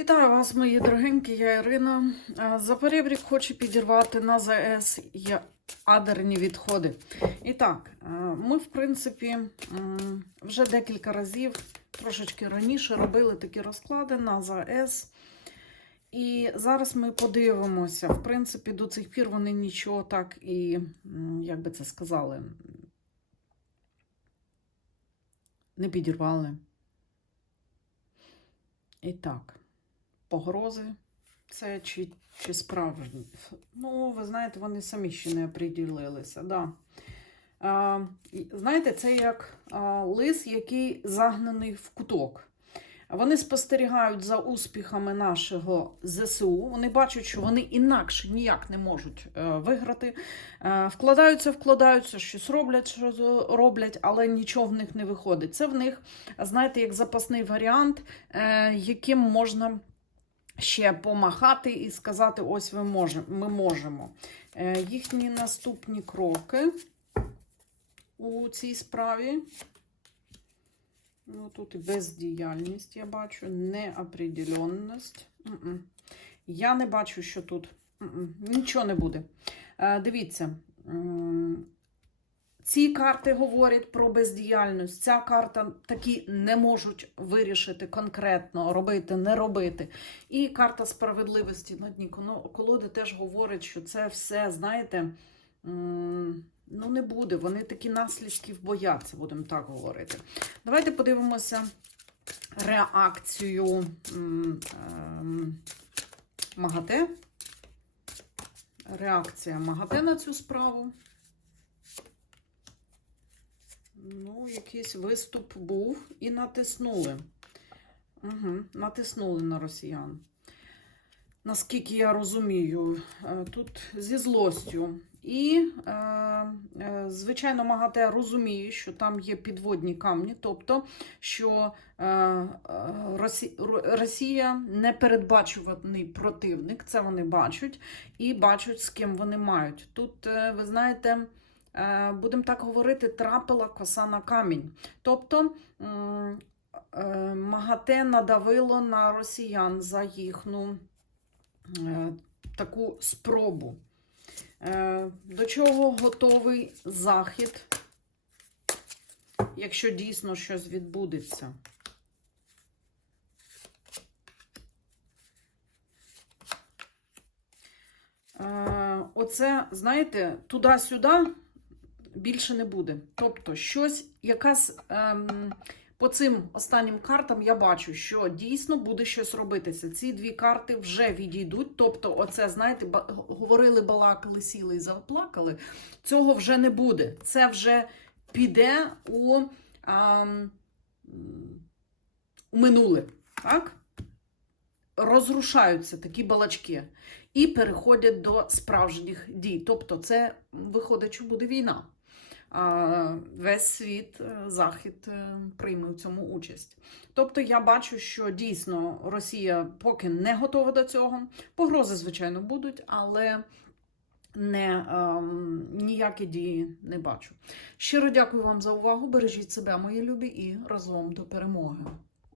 Вітаю вас, мої дорогенькі, я Ірина. Запорєбрік хоче підірвати на ЗАЕС ядерні відходи. І так, ми, в принципі, вже декілька разів, трошечки раніше, робили такі розклади на ЗАЕС. І зараз ми подивимося. В принципі, до цих пір вони нічого так і, як би це сказали, не підірвали. І так, погрози це чи, чи справжні? Ну, ви знаєте, вони самі ще не оприділилися. Да. А, знаєте, це як а, лис, який загнаний в куток. Вони спостерігають за успіхами нашого ЗСУ. Вони бачать, що вони інакше ніяк не можуть е, виграти. Е, вкладаються, вкладаються, щось роблять, що роблять, але нічого в них не виходить. Це в них, знаєте, як запасний варіант, е, яким можна ще помахати і сказати: ось ви може, ми можемо. Е, їхні наступні кроки у цій справі. Ну, тут і бездіяльність я бачу, неопределенність. Я не бачу, що тут нічого не буде. Е, дивіться, ці карти говорять про бездіяльність. Ця карта такі не можуть вирішити конкретно, робити, не робити. І карта справедливості на дні колоди теж говорить, що це все, знаєте. Ну, не буде. Вони такі наслідків бояться, будемо так говорити. Давайте подивимося реакцію ем, МАГАТЕ. Реакція МАГАТЕ на цю справу. Ну, якийсь виступ був і натиснули. Угу, натиснули на росіян. Наскільки я розумію, е, тут зі злостю. І, е, е, звичайно, МАГАТЕ розуміє, що там є підводні камні, тобто, що Росі- Ро- Росія непередбачуваний противник, це вони бачать, і бачать, з ким вони мають. Тут, ви знаєте, будемо так говорити, трапила коса на камінь. Тобто, е, МАГАТЕ надавило на росіян за їхню е, таку спробу. Е, До чого готовий захід, якщо дійсно щось відбудеться? Е, Оце, знаєте, туди-сюди більше не буде. Тобто, щось, якась ем, по цим останнім картам я бачу, що дійсно буде щось робитися. Ці дві карти вже відійдуть. Тобто, оце, знаєте, говорили, балакали, сіли і заплакали. Цього вже не буде. Це вже піде у, ем, у минуле. Так? Розрушаються такі балачки і переходять до справжніх дій. Тобто, це виходить, що буде війна. Весь світ, е, захід е, прийме в цьому участь. Тобто, я бачу, що дійсно Росія поки не готова до цього. Погрози, звичайно, будуть, але не, ем, ніякі дії не бачу. Щиро дякую вам за увагу. Бережіть себе, мої любі, і разом до перемоги.